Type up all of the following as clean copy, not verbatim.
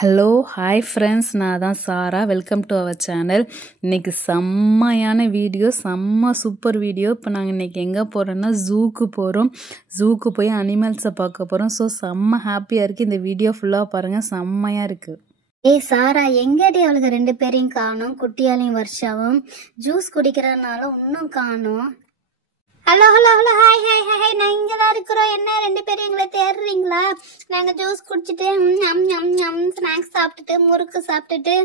Hello hi friends, நான் தான் Sara. Welcome to our channel. இன்றைக்கி செம்மையான வீடியோ, செம்ம சூப்பர் வீடியோ. இப்போ நாங்கள் இன்றைக்கி எங்கே போகிறோன்னா ஜூக்கு போகிறோம். ஜூக்கு போய் அனிமல்ஸை பார்க்க போகிறோம். ஸோ செம்ம ஹாப்பியாக இருக்குது. இந்த வீடியோ ஃபுல்லாக பாருங்கள், செம்மையாக இருக்குது. ஏய் சாரா, எங்கடி அவளுக்கு ரெண்டு பேரையும் காணும்? குட்டியாலையும் வருஷாவும் ஜூஸ் குடிக்கிறனால இன்னும் காணும். Hello hello hello, hi hi hi hi, நான் இங்கே தான் இருக்கிறோம். என்ன ரெண்டு பேரும் எங்களை தேடுறீங்களா? நாங்கள் ஜூஸ் குடிச்சிட்டு ஸ்நாக்ஸ் சாப்பிட்டுட்டு முறுக்கு சாப்பிட்டுட்டு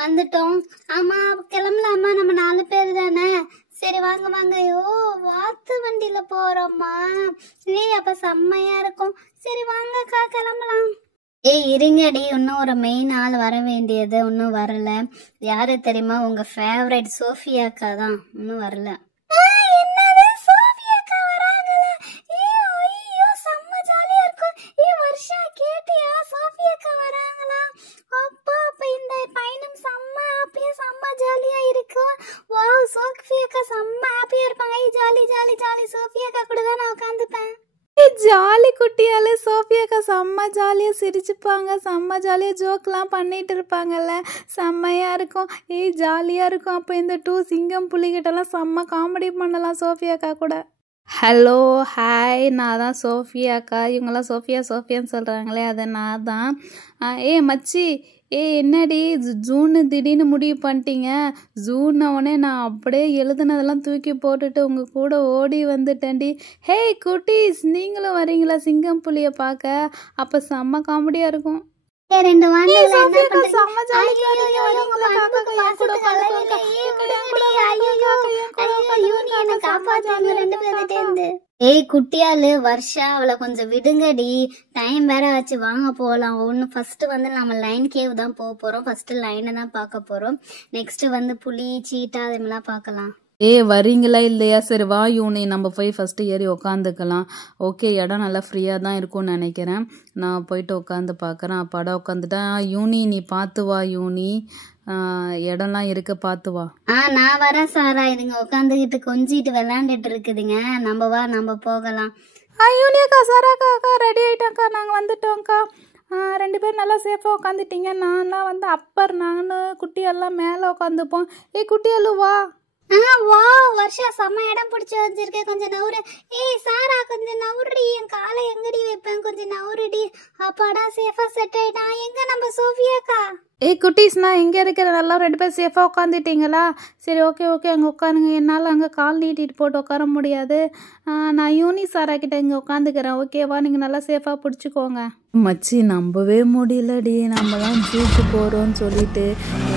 வந்துட்டோம். ஆமாம், கிளம்பலாமா? நம்ம 4 பேர் தானே. சரி வாங்க வாங்க. ஐயோ, வாத்து வண்டியில் போகிறோம்மா. அப்போ செம்மையாக இருக்கும். சரி வாங்கக்கா, கிளம்பலாம். ஏய் இருங்கடி, இன்னும் ஒரு மெயின் ஆள் வர வேண்டியது இன்னும் வரல. யாரு தெரியுமா? உங்க ஃபேவரட் சோஃபியாக்கா தான் இன்னும் வரல. ஜாலி குட்டியால சோஃபியாக்கா செம்ம ஜாலியாக சிரிச்சுப்பாங்க, செம்ம ஜாலியாக ஜோக்கெலாம் பண்ணிட்டு இருப்பாங்கல்ல, செம்மையாக இருக்கும். ஜாலியாக இருக்கும். அப்போ இந்த 2 சிங்கம் புலிகிட்டலாம் செம்ம காமெடி பண்ணலாம் சோஃபியாக்கா கூட. ஹலோ ஹாய், நான் தான் சோஃபியாக்கா. இவங்கெல்லாம் சோஃபியான்னு சொல்கிறாங்களே, அது நான் தான். மச்சி, என்னடி ஜூன்னு திடீர்னு முடிவு பண்ணிட்டீங்க? ஜூன்னவனே நான் அப்படியே எழுதுனதெல்லாம் தூக்கி போட்டுட்டு உங்கள் கூட ஓடி வந்துட்டேன்டி. ஹே குட்டீஸ், நீங்களும் வரீங்களா சிங்கம் புலியை பார்க்க? அப்போ செம்ம காமெடியாக இருக்கும். ஏய் குட்டியாலு வருஷா, அவளை கொஞ்சம் விடுங்கடி. டைம் வேற ஆச்சு, வாங்க போகலாம். ஒன்று ஃபர்ஸ்ட் நம்ம லைன் கேவ் தான் போக போறோம். ஃபர்ஸ்ட் லைனை தான் பார்க்க போறோம். நெக்ஸ்ட் புலி, சீட்டா அதெல்லாம் பார்க்கலாம். வரீங்களா இல்லையா? சரி வா யூனி, நம்ம போய் ஃபஸ்ட்டு ஏறி உக்காந்துக்கலாம். ஓகே, இடம் நல்லா ஃப்ரீயாக தான் இருக்கும்னு நினைக்கிறேன். நான் போயிட்டு உட்காந்து பார்க்குறேன். அப்பாடா உட்காந்துட்டேன். யூனி நீ பார்த்து வா. யூனி, இடம்லாம் இருக்க பார்த்து வா. நான் வரேன் சாரா. இதுங்க உட்காந்துக்கிட்டு கொஞ்சிட்டு விளையாண்டுட்டு இருக்குதுங்க. நம்ம போகலாம். யூனி அக்கா, சாராக்கா அக்கா ரெடி ஆகிட்டாக்கா, நாங்கள் வந்துட்டோம்க்கா. 2 பேரும் நல்லா சேஃபாக உட்காந்துட்டீங்க. நான்லாம் அப்பர், நானும் குட்டியெல்லாம் மேலே உட்காந்துப்போம். குட்டியல்லு வா. வா வருஷா, செம்ம இடம் பிடிச்சி வச்சிருக்கேன். கொஞ்சம் நவுறு. சாரா கொஞ்சம் நவுறுடி. என் காலை எங்கடி வைப்பேன்? கொஞ்சம் நவுறுடி. அப்பாடா, சேஃபா செட் ஆயிட்டான். எங்க நம்ம சோஃபியாக்கா? குட்டீஸ், நான் எங்கே இருக்கிறேன்? நல்லா 2 பேர் சேஃபாக உட்காந்துட்டீங்களா? சரி ஓகே அங்கே உட்காருங்க. என்னால் அங்கே கால் நீட்டிட்டு போட்டு உட்கார முடியாது. நான் யூனி சாரா கிட்ட இங்கே உட்காந்துக்கிறேன். ஓகேவா? நீங்கள் நல்லா சேஃபாக பிடிச்சிக்கோங்க. மச்சி, நம்பவே முடியலடி. நம்ம தான் ஜூக்கு போகிறோன்னு சொல்லிட்டு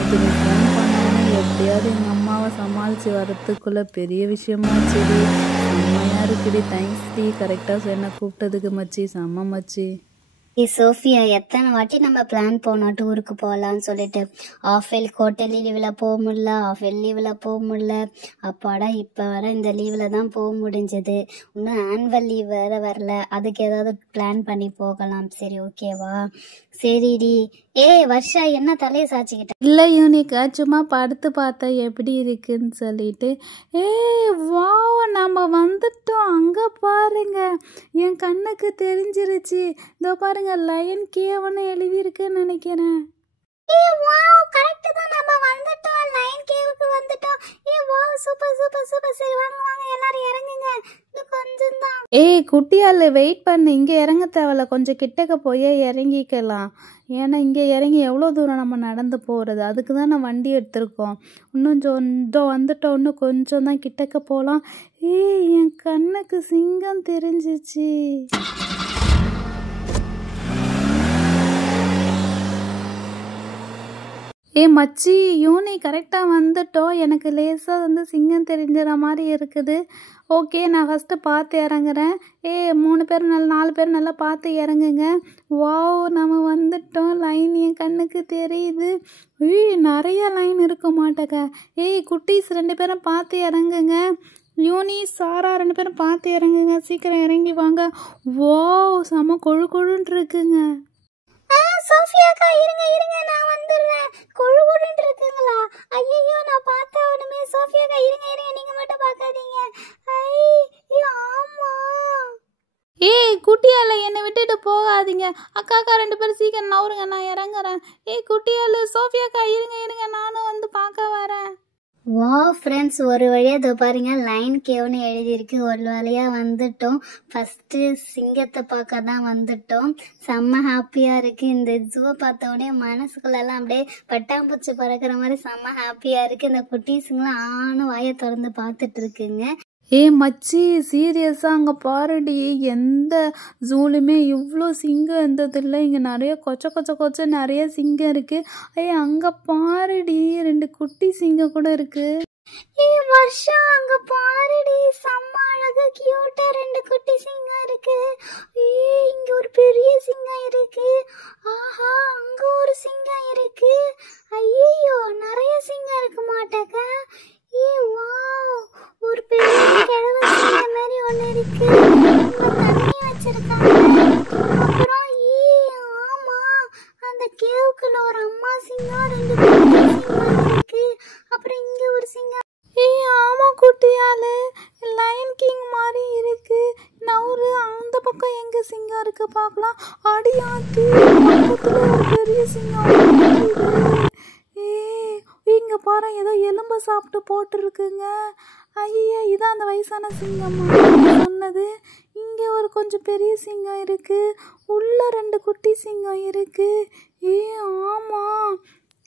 ஃபோன் பண்ணாலும் எப்படியாவது எங்கள் அம்மாவை சமாளித்து வரத்துக்குள்ளே பெரிய விஷயமா. சரி செம்மையாக இருக்குடி. தேங்க்ஸ் டி, கரெக்டாக என்ன கூப்பிட்டதுக்கு மச்சி. செம்ம மச்சி. சோஃபியா, எத்தனை வாட்டி நம்ம பிளான் போனோம் டூருக்கு போகலான்னு சொல்லிட்டு. ஆஃபேல் குவார்டர்லி லீவில் போக முடியல, ஆஃபேல் லீவில் போக முடியல. அப்பாடா இப்போ வர இந்த லீவில் தான் போக முடிஞ்சது. இன்னும் ஆனுவல் லீவ் வேறு வரல. அதுக்கு ஏதாவது பிளான் பண்ணி போகலாம். சரி ஓகேவா? சரிடி. வருஷா, என்ன தலையை சாச்சிக்கிட்ட? இல்லை யூனிக்கா, சும்மா படுத்து பார்த்தா எப்படி இருக்குன்னு சொல்லிட்டு. வா, நம்ம வந்துட்டோம். அங்கே பாருங்க, என் கண்ணுக்கு தெரிஞ்சிருச்சு. இதோ பாருங்க, லயன் கேவன்னு எழுதியிருக்குன்னு நினைக்கிறேன். கரெக்ட் தான், நம்ம வந்துட்டோம். லைன் கேவுக்கு வந்துட்டோம். Super super super. சரி வாங்க வாங்க, எல்லாரும் இறங்குங்க. கொஞ்சம் தான். குட்டியால வெயிட் பண்ணு. இங்கே இறங்க தேவையில்ல, கொஞ்சம் கிட்டக்க போய் இறங்கிக்கலாம். ஏன்னா இங்கே இறங்கி எவ்வளோ தூரம் நம்ம நடந்து போகிறது? அதுக்கு தான் நான் வண்டி எடுத்திருக்கோம். இன்னும் வந்துட்டோம். இன்னும் கொஞ்சம் தான் கிட்டக்க போகலாம். என் கண்ணுக்கு சிங்கம் தெரிஞ்சிச்சு. மச்சி, யூனி கரெக்டாக வந்துட்டோம். எனக்கு லேசாக சிங்கம் தெரிஞ்சிற மாதிரி இருக்குது. ஓகே, நான் ஃபஸ்ட்டு பார்த்து இறங்குறேன். 3 பேர் 4 பேர் நல்லா பார்த்து இறங்குங்க. வாவ், நம்ம வந்துட்டோம். லைன் என் கண்ணுக்கு தெரியுது. நிறைய லைன் இருக்க மாட்டேங்க. குட்டீஸ் 2 பேரும் பார்த்து இறங்குங்க. யூனி, சாரா 2 பேரும் பார்த்து இறங்குங்க. சீக்கிரம் இறங்கி வாங்க. வாவ், செம கொழுன்னு இருக்குங்க. சோஃபியாக்கா, இருங்க நான் வந்துடுறேன். கொழுன்னு இருக்குங்களா? ஐயோ, நான் பார்த்தா ஒண்ணுமே. சோஃபியாக்கா இருங்க, நீங்க மட்டும் பார்க்காதீங்க. ஆமா. குட்டியால என்னை விட்டுட்டு போகாதீங்க. அக்கா 2 பேரும் சீக்கிரம் நவருங்க, நான் இறங்க பார்த்துங்கிறேன். குட்டியாலு சோஃபியாக்கா இருங்க நானும் வந்து பார்க்க வரேன். வா ஃப்ரெண்ட்ஸ், ஒரு வழியாக இதோ பாருங்க லைன் கேவ்னு எழுதியிருக்கு. ஒரு வழியாக வந்துட்டோம். ஃபஸ்ட்டு சிங்கத்தை பார்க்க தான் வந்துட்டோம். செம்ம ஹாப்பியாக இருக்குது. இந்த ஜூவை பார்த்த உடனே மனசுக்குள்ளெல்லாம் அப்படியே பட்டாம்பூச்சி பறக்கிற மாதிரி செம்ம ஹாப்பியாக இருக்குது. இந்த குட்டீஸுங்களாம் ஆணும் வாயை திறந்து பார்த்துட்டு இருக்குங்க. மச்சி சீரியஸாக அங்கே பாருடி, எந்த ஜூலுமே இவ்வளோ சிங்கம் இருந்ததில்லை. இங்கே நிறைய கொச்ச நிறைய சிங்கம் இருக்குது. அங்கே பாருடி 2 குட்டி சிங்கம் கூட இருக்குது. வருஷம் அங்க பாருடி, செம்ம அழகா கியூட்டா 2 குட்டி சிங்கம் இருக்கு. இங்க ஒரு பெரிய சிங்கம் இருக்கு. ஆஹா, அங்க ஒரு சிங்கம் இருக்கு. ஐயோ, நிறைய சிங்கம் இருக்கு மாட்டாக்க. வாவ், ஒரு பெரிய கிழவ சிங்கம் மாதிரி ஒண்ணு இருக்கு. தண்ணி வச்சிருக்காங்க. அப்புறம் ஆமா, அந்த கேவுக்குள்ள ஒரு அம்மா சிங்கம் 2 குட்டி சிங்கம் இருக்கு. அப்புறம் இங்க ஒரு சிங்கம். ஆமா குட்டியாலு, லைன் கிங் மாதிரி இருக்கு. நவுறு அந்த பக்கம் எங்க சிங்கம் இருக்கு பார்க்கலாம். அடியாத்தி பக்கத்துல ஒரு பெரிய சிங்கம். இங்க பாரு, ஏதோ எலும்பை சாப்பிட்டு போட்டுருக்குங்க. ஐயா, இதான் அந்த வயசான சிங்கம் சொன்னது. இங்க ஒரு கொஞ்சம் பெரிய சிங்கம் இருக்கு. உள்ள 2 குட்டி சிங்கம் இருக்கு. ஆமா,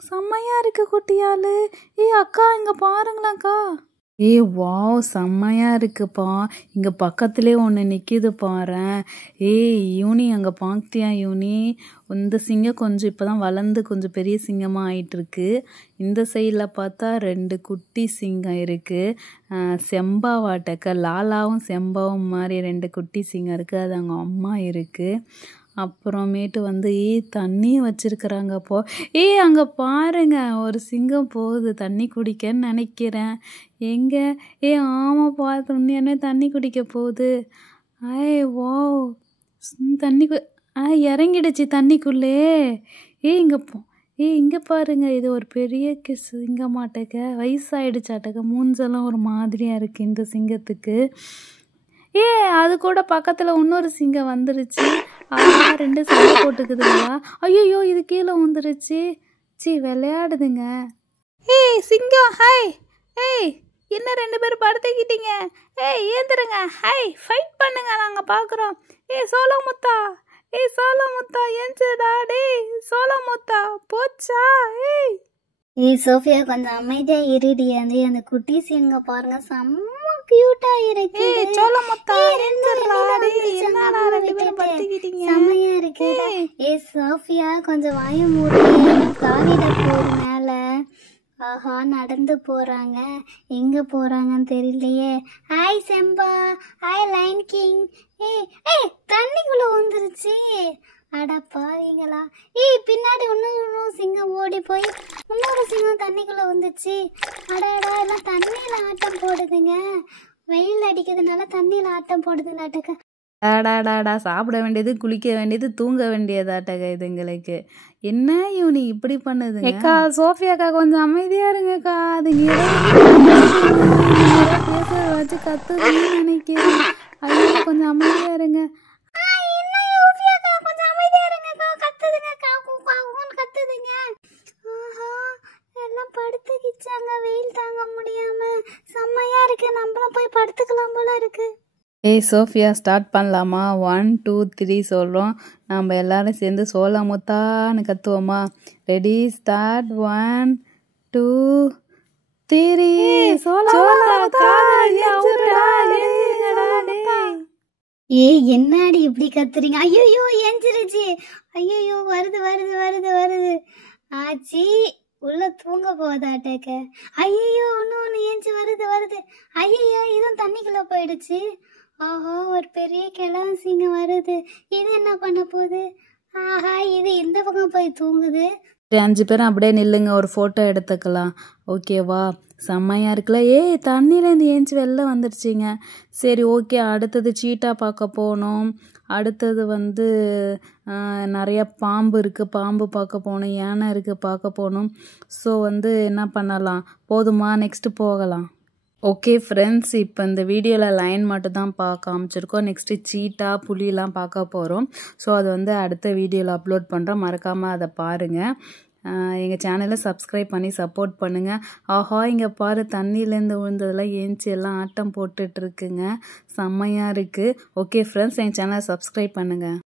செம்மையா இருக்கு குட்டியாலு. அக்கா இங்க பாருங்களேன்க்கா. வாவ், செம்மையா இருக்குப்பா. இங்க பக்கத்திலே ஒன்று நிக்குது பாரேன். யூனி அங்க பார்த்தியா யூனி? இந்த சிங்கம் கொஞ்சம் இப்பதான் வளர்ந்து கொஞ்சம் பெரிய சிங்கமா ஆயிட்டு இருக்கு. இந்த சைடில் பார்த்தா 2 குட்டி சிங்கம் இருக்கு. செம்பாவாட்டக்க லாலாவும் செம்பாவும் மாதிரி 2 குட்டி சிங்கம் இருக்கு. அது அவங்க அம்மா இருக்கு. அப்புறமேட்டு வந்து தண்ணி வச்சிருக்கிறாங்கப்போ. அங்கே பாருங்க, ஒரு சிங்கம் போகுது தண்ணி குடிக்கன்னு நினைக்கிறேன். எங்க? ஆமாம், பார்த்து உண்மையானே தண்ணி குடிக்க போகுது. ஓ, தண்ணி இறங்கிடுச்சு தண்ணிக்குள்ளே. இங்கே இங்கே பாருங்க, இது ஒரு பெரிய சிங்கமாட்டக்க. வயசாயிடுச்சாட்டக்க. மூஞ்செல்லாம் ஒரு மாதிரியாக இருக்குது இந்த சிங்கத்துக்கு. அது கூட பக்கத்தில் இன்னொரு சிங்கம் வந்துருச்சு. 2 சண்டை போட்டுக்குதுங்களா? ஐயோ, இது கீழே வந்துருச்சு. விளையாடுதுங்க. சிங்கம், ஹாய். என்ன 2 பேரும் படுத்துக்கிட்டீங்க? ஏந்துருங்க. ஃபைட் பண்ணுங்க, நாங்கள் பார்க்குறோம். சோளமுத்தா, சோளமுத்தா ஏஞ்சுடா. சோளமுத்தா போச்சா? சோஃபியா கொஞ்சம் அமைதியா இருடி. அந்த குட்டி சிங்கம் பாருங்க, செம்ம கியூட்டா இருக்கு. செம்மையா இருக்கு. சோஃபியா கொஞ்சம் வாய மூடி தாவிட போகுது மேல. ஆஹா, நடந்து போறாங்க. எங்க போறாங்கன்னு தெரியலையே. Hi Semba, hi line king. தண்ணிக்குள்ள வந்துருச்சு. அடா பாவீங்களா. பின்னாடி இன்னொரு சிங்கம் ஓடி போய் இன்னொரு சிங்கம் தண்ணிக்குள்ள வந்துச்சு. அடாடா, எல்லாம் தண்ணியில ஆட்டம் போடுதுங்க. வெயில் அடிக்கிறதுனால தண்ணியில ஆட்டம் போடுதுங்களாட்டக்க. டாடாடாடா, சாப்பிட வேண்டியது, குளிக்க வேண்டியது, தூங்க வேண்டியதாட்டக இதுங்களுக்கு. என்ன யூனி இப்படி பண்ணுது? அக்கா சோஃபியாக்கா கொஞ்சம் அமைதியா இருங்கக்கா. அது பேச வச்சு கத்துதுன்னு நினைக்கிறேன். ஐயோ, கொஞ்சம் அமைதியா இருங்க. எல்லாம் படுத்துக்கிச்சாங்க வெயில் தாங்க முடியாம. செம்மையா இருக்கு, நம்மளும் போய் படுத்துக்கலாம் போல இருக்கு. சோஃபியா, ஸ்டார்ட் பண்ணலாமா? 1 2 3 சொல்கிறோம். நம்ம எல்லாரும் சேர்ந்து சோளமுத்தான்னு கத்துவோமா? Ready, start. 1 2 3. என்னடி இப்படி கத்துறீங்க? ஐயோ, எஞ்சிருச்சு. ஐயோ, வருது வருது வருது வருது. ஆச்சி, உள்ள தூங்க போதாட்டக்க. ஐயோ, ஒண்ணு ஏஞ்சி வருது வருது. ஐயோ, இதுவும் தண்ணிக்குள்ள போயிடுச்சு. ஆஹா, ஒரு பெரிய கிழவன் சிங்கம் வருது. இது என்ன பண்ண போகுது? ஆஹா, இது இந்த பக்கம் போய் தூங்குது. 5 பேரும் அப்படியே நில்லுங்க, ஒரு ஃபோட்டோ எடுத்துக்கலாம். ஓகேவா? செம்மையாக இருக்குல்ல? தண்ணியிலேருந்து ஏஞ்சி வெளில வந்துடுச்சிங்க. சரி, ஓகே. அடுத்தது சீட்டா பார்க்க போகணும். அடுத்தது வந்து நிறையா பாம்பு இருக்குது, பாம்பு பார்க்க போகணும். யானை இருக்குது, பார்க்க போகணும். ஸோ வந்து என்ன பண்ணலாம்? போதுமா? நெக்ஸ்ட்டு போகலாம். ஓகே ஃப்ரெண்ட்ஸ், இப்போ இந்த வீடியோவில் லைன் மட்டும் தான் காமிச்சிருக்கோம். நெக்ஸ்ட்டு சீட்டா புலிலாம் பார்க்க போகிறோம். ஸோ அது வந்து அடுத்த வீடியோவில் அப்லோட் பண்ணுறோம். மறக்காமல் அதை பாருங்கள். எங்கள் சேனலை சப்ஸ்கிரைப் பண்ணி சப்போர்ட் பண்ணுங்கள். ஆஹா, இங்கே பாரு, தண்ணியிலேருந்து விழுந்ததெல்லாம் ஏஞ்சி எல்லாம் ஆட்டம் போட்டுட்ருக்குங்க. செம்மையாக இருக்குது. ஓகே ஃப்ரெண்ட்ஸ், எங்கள் சேனலை சப்ஸ்கிரைப் பண்ணுங்கள்.